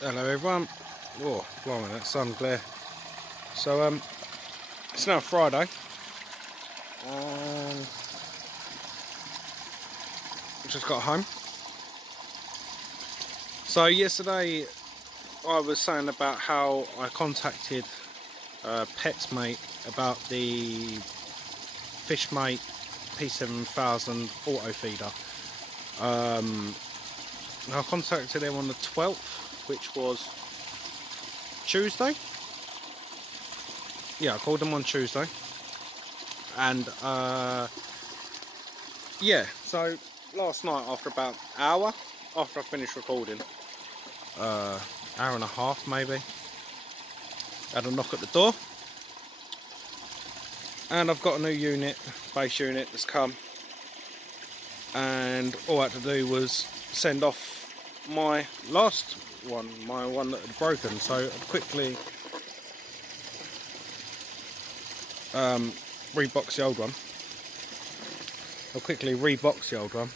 Hello everyone. Oh, blimey, that sun glare. So it's now Friday. Just got home. So yesterday I was saying about how I contacted PetsMate about the Fishmate P7000 auto feeder. I contacted them on the 12th, which was Tuesday. Yeah, I called them on Tuesday. And yeah, so last night after about an hour after I finished recording, hour and a half maybe, had a knock at the door, and I've got a new unit, base unit that's come, and all I had to do was send off my last one, my one that had broken. So I'd quickly rebox the old one. I'll quickly rebox the old one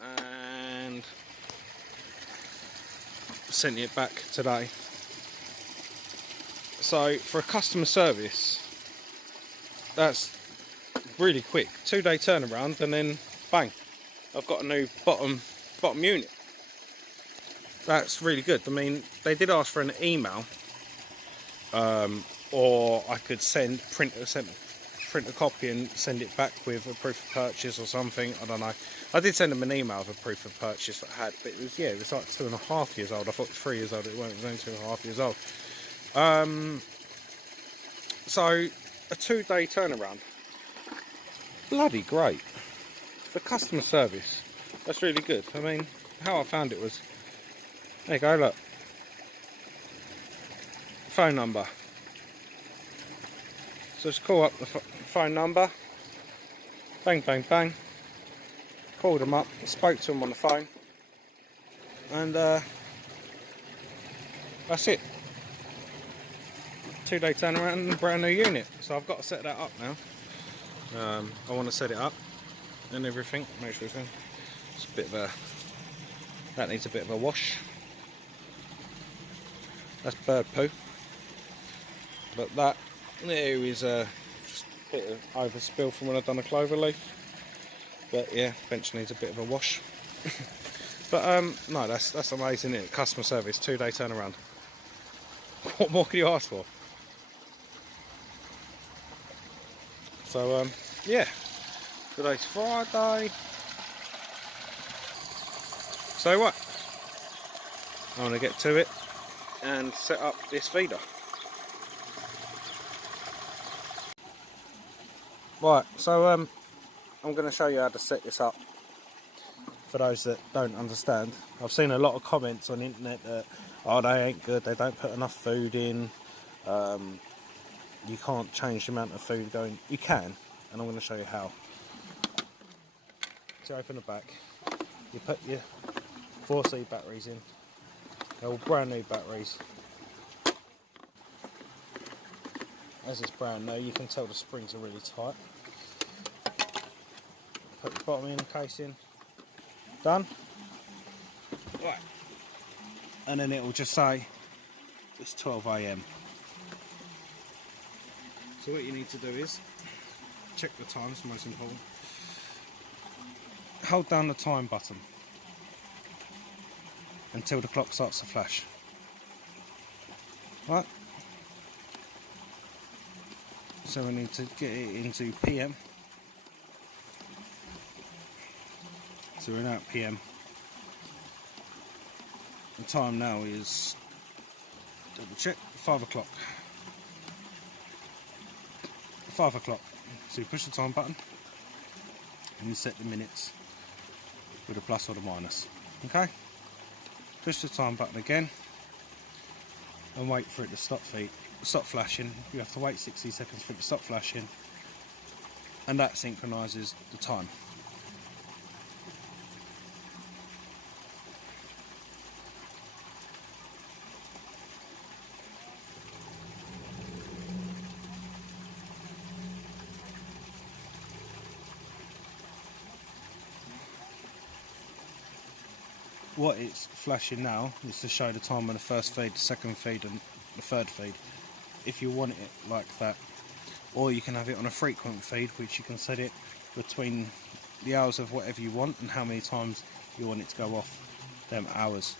and sent it back today. So for a customer service, that's really quick. 2-day turnaround, and then bang, I've got a new bottom unit. That's really good. I mean, they did ask for an email, or I could print a copy and send it back with a proof of purchase or something. I don't know. I did send them an email with a proof of purchase that I had, but it was like 2.5 years old. I thought it was 3 years old. It was only 2.5 years old. So a 2-day turnaround, bloody great for customer service. That's really good. I mean, how I found it was, there you go, look, phone number. So just call up the phone number, bang bang bang, called them up, spoke to them on the phone, and that's it. 2-day turnaround and brand new unit. So I've got to set that up now. I want to set it up and everything, make sure it's a bit of a, that needs a bit of a wash. That's bird poo, but that there is just a bit of overspill from when I've done a clover leaf. But yeah, bench needs a bit of a wash. But no, that's amazing, isn't it? Customer service, 2-day turnaround. What more can you ask for? So yeah, today's Friday. So what? I want to get to it and set up this feeder. Right, so I'm going to show you how to set this up for those that don't understand. I've seen a lot of comments on the internet that, oh, they ain't good, they don't put enough food in, you can't change the amount of food going. You can, and I'm going to show you how. To open the back, you put your 4C batteries in. They're all brand new batteries. As it's brand new, you can tell the springs are really tight. Put the bottom in the case in. Done. Right. And then it will just say it's 12 AM. So what you need to do is check the time, it's the most important. Hold down the time button until the clock starts to flash. Right. So we need to get it into PM. So we're now at PM. The time now is, double check, 5 o'clock. 5 o'clock. So you push the time button and you set the minutes with a plus or the minus. Okay? Push the time button again and wait for it to stop flashing. You have to wait 60 seconds for it to stop flashing, and that synchronises the time. what it's flashing now is to show the time on the first feed, the second feed and the third feed, if you want it like that. Or you can have it on a frequent feed, which you can set it between the hours of whatever you want and how many times you want it to go off them hours.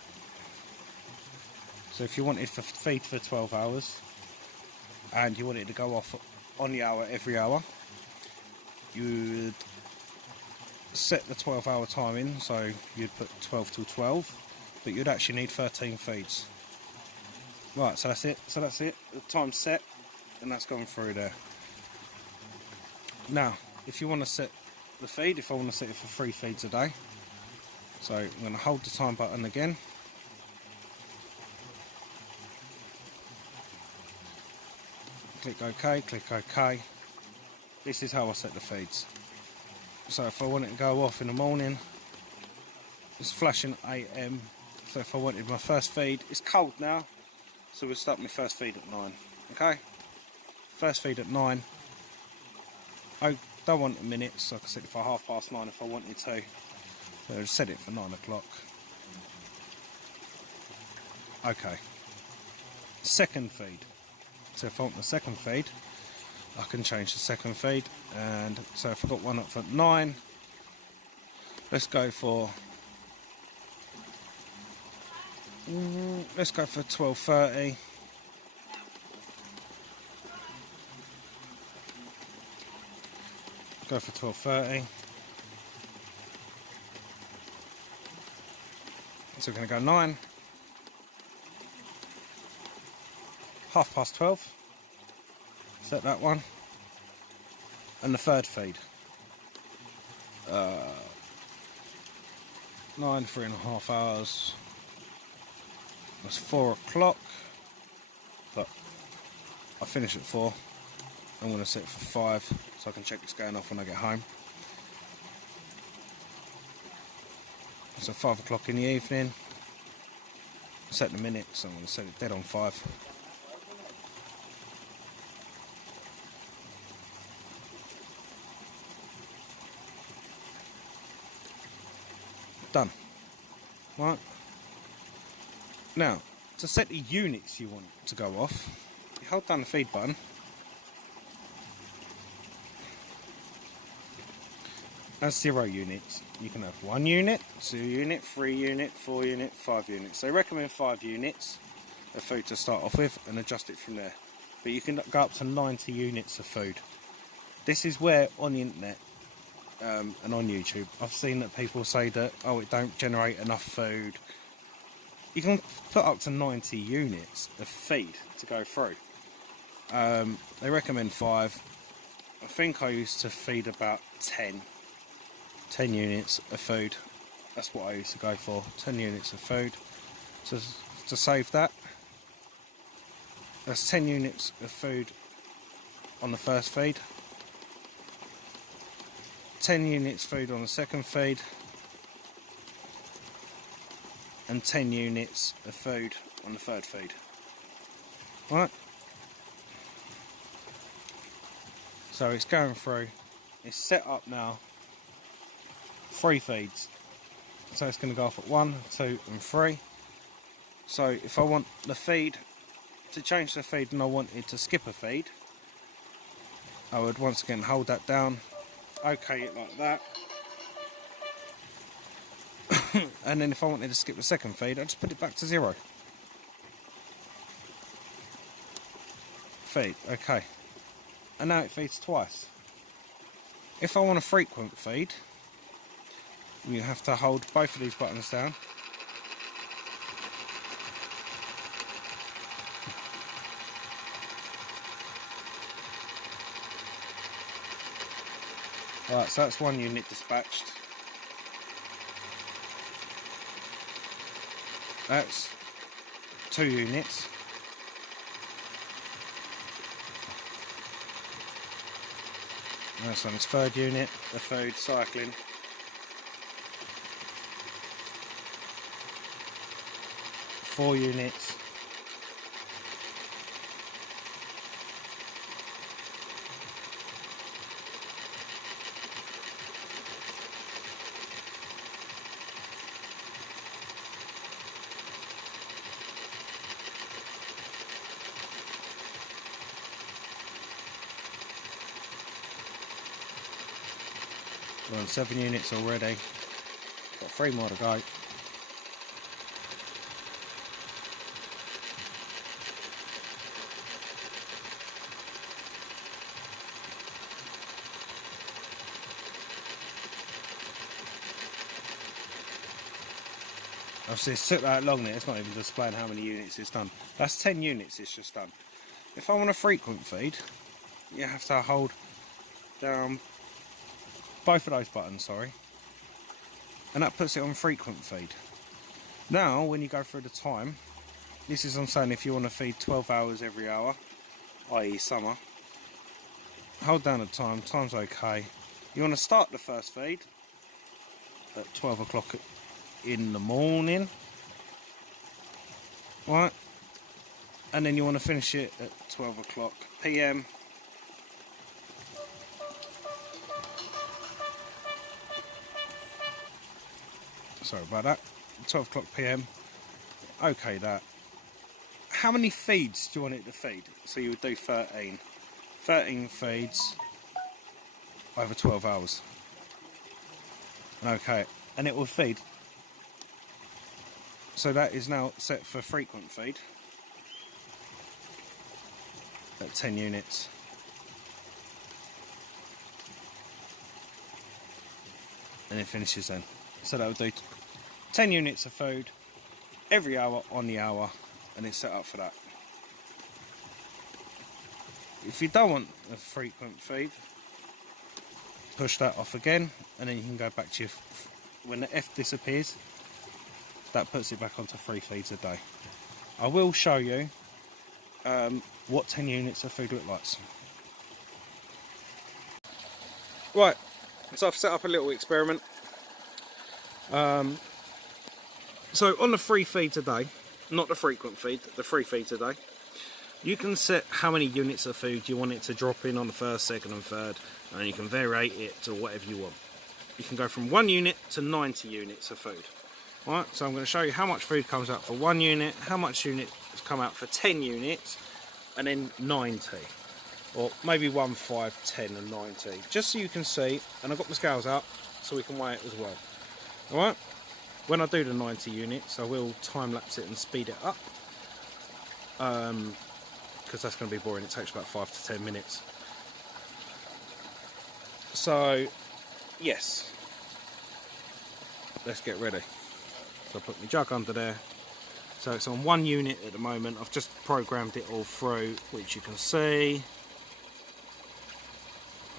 So if you wanted to feed for 12 hours and you want it to go off on the hour every hour, you'd set the 12-hour timing, so you'd put 12 till 12, but you'd actually need 13 feeds. Right, so that's it. The time's set and that's gone through there. Now, if you want to set the feed, if I want to set it for 3 feeds a day, so I'm going to hold the time button again. Click OK, click OK. This is how I set the feeds. So if I want it to go off in the morning, it's flashing AM. So if I wanted my first feed, it's cold now, so we'll start my first feed at 9. Okay? First feed at 9. I don't want the minutes, so I can set it for 9:30 if I wanted to. So I'll set it for 9 o'clock. Okay. Second feed. So if I want the second feed, I can change the second feed. And so if I've got one up for 9, let's go for 12:30. Go for 12:30. So we're going to go 9, 12:30. Set that one. And the third feed. 9, 3.5 hours. That's 4 o'clock. But I finish at 4. I'm going to set it for 5 so I can check it's going off when I get home. So 5 o'clock in the evening. Set the minutes, I'm going to set it dead on 5. Done. Right. Now, to set the units you want to go off, you hold down the feed button. That's 0 units. You can have 1 unit, 2 unit, 3 unit, 4 unit, 5 units. They recommend 5 units of food to start off with and adjust it from there. But you can go up to 90 units of food. This is where on the internet and on YouTube I've seen that people say that, oh, it don't generate enough food. You can put up to 90 units of feed to go through. They recommend 5. I think I used to feed about 10 units of food. That's what I used to go for, 10 units of food. So to save that, that's 10 units of food on the first feed, 10 units food on the second feed, and 10 units of food on the third feed. Right? So it's going through, it's set up now, 3 feeds. So it's going to go off at 1, 2 and 3. So if I want the feed, to change the feed and I wanted to skip a feed, I would once again hold that down, OK it like that. And then if I wanted to skip the second feed, I'd just put it back to 0. Feed, OK. And now it feeds twice. If I want a frequent feed, you have to hold both of these buttons down. Right, so that's 1 unit dispatched. That's 2 units. That's on its 3rd unit, the food cycling. 4 units. We're on 7 units already. Got 3 more to go. Obviously it's took that long there, it's not even displaying how many units it's done. That's 10 units it's just done. If I want a frequent feed, you have to hold down both of those buttons, sorry. And that puts it on frequent feed. Now, when you go through the time, this is I'm saying if you want to feed 12 hours every hour, i.e. summer, hold down the time, time's okay. You want to start the first feed at 12 o'clock in the morning, right, and then you want to finish it at 12 o'clock PM. Sorry about that. 12 o'clock PM. Okay, that. How many feeds do you want it to feed? So you would do 13. 13 feeds over 12 hours. Okay, and it will feed. So that is now set for frequent feed at 10 units. And it finishes then. So that would do 10 units of food every hour on the hour, and it's set up for that. If you don't want a frequent feed, push that off again, and then you can go back to your, when the F disappears, that puts it back onto 3 feeds a day. I will show you what 10 units of food look like. Right, so I've set up a little experiment. So on the 3 feeds a day, not the frequent feed, the 3 feeds a day, you can set how many units of food you want it to drop in on the first, second and third, and you can vary it to whatever you want. You can go from 1 unit to 90 units of food. Right, so I'm going to show you how much food comes out for 1 unit, how much units come out for 10 units, and then 90. Or maybe 1, 5, 10 and 90. Just so you can see, and I've got my scales out so we can weigh it as well. Alright, when I do the 90 units, I will time lapse it and speed it up. Because that's going to be boring, it takes about 5 to 10 minutes. So, yes. Let's get ready. So I put my jug under there. So it's on 1 unit at the moment. I've just programmed it all through, which you can see.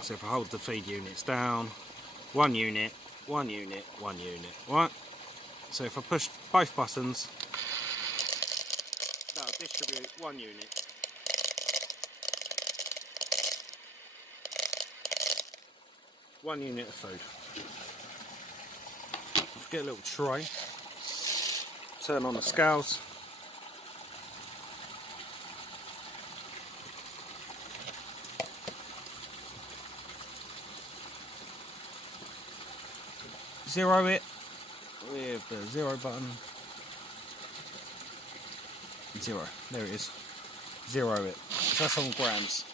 So if I hold the feed units down, 1 unit, 1 unit, 1 unit, right? So if I push both buttons, that'll distribute 1 unit. One unit of food. Get a little tray, turn on the scales, zero it with the 0 button, 0, there it is, 0 it, so that's on grams.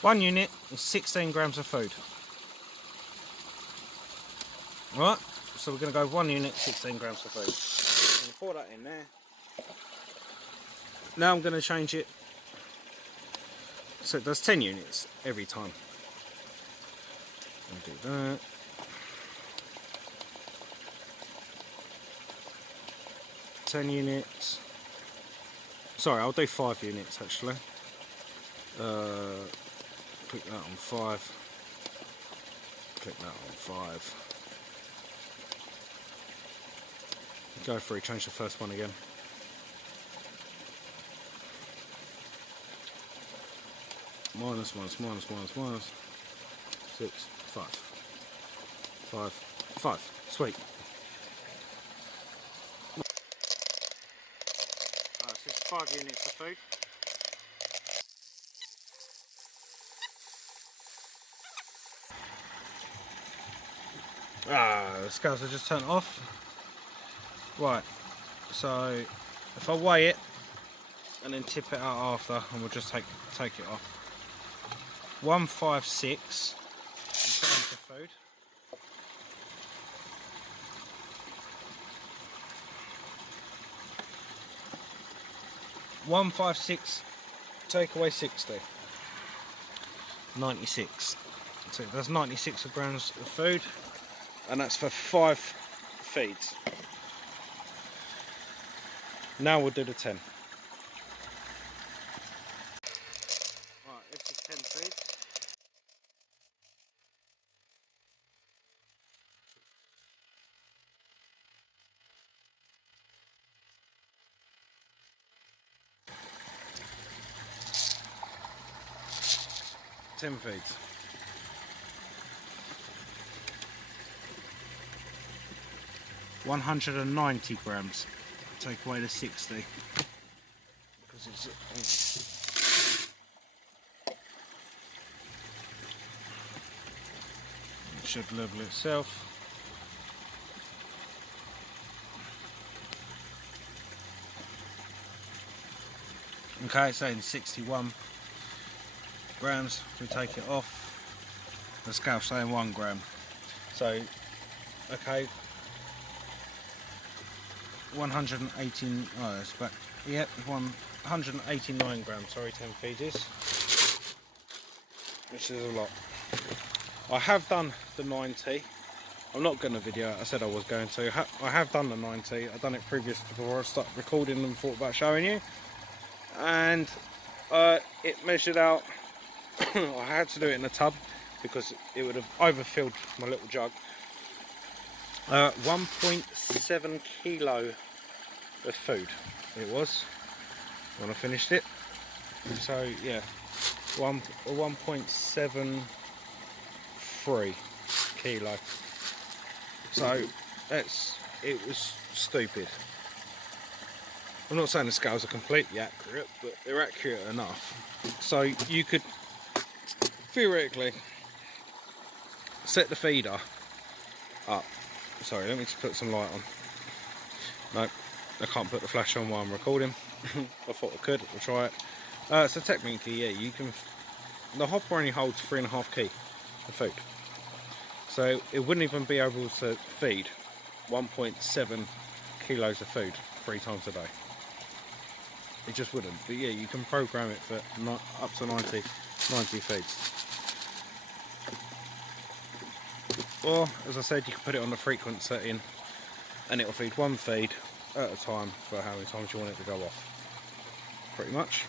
One unit is 16 grams of food. Right, so we're going to go 1 unit, 16 grams of food. I'm going to pour that in there. Now I'm going to change it so it does 10 units every time. I'll do that. Ten units. Sorry, I'll do 5 units actually. Click that on 5. Click that on 5. Go through, change the first one again. Minus, minus, minus, minus, minus. 6, 5. 5, 5. Sweet. So this is 5 units of food. The scales are just turned off. Right, so if I weigh it and then tip it out after, and we'll just take it off. 156 in terms of food. $156 take away 60. 96. So that's 96 grams of food, and that's for 5 feeds. Now we'll do the 10. Right, this is 10 feeds. Ten feeds. 190 grams. Take away the 60 because it should level itself. Okay, it's saying 61 grams. We take it off. The scale saying 1 gram. So, okay. 118. Oh, that's back. Yep, 189 grams. Sorry, 10 feeds is, which is a lot. I have done the 90. I'm not going to video it. I said I was going to. I have done the 90. I've done it previous before I started recording and thought about showing you. And it measured out. I had to do it in a tub because it would have overfilled my little jug. 1.7 kilo of food it was when I finished it. So yeah, 1.73 kilo. So it was stupid. I'm not saying the scales are completely accurate, but they're accurate enough. So you could theoretically set the feeder up. Sorry, let me just put some light on. Nope, I can't put the flash on while I'm recording. I thought I could, I'll try it. So technically, yeah, you can. The hopper only holds 3.5 kg of food. So it wouldn't even be able to feed 1.7 kilos of food 3 times a day. It just wouldn't. But yeah, you can program it for up to 90 feeds. Or, as I said, you can put it on the frequent setting and it will feed 1 feed at a time for how many times you want it to go off. Pretty much.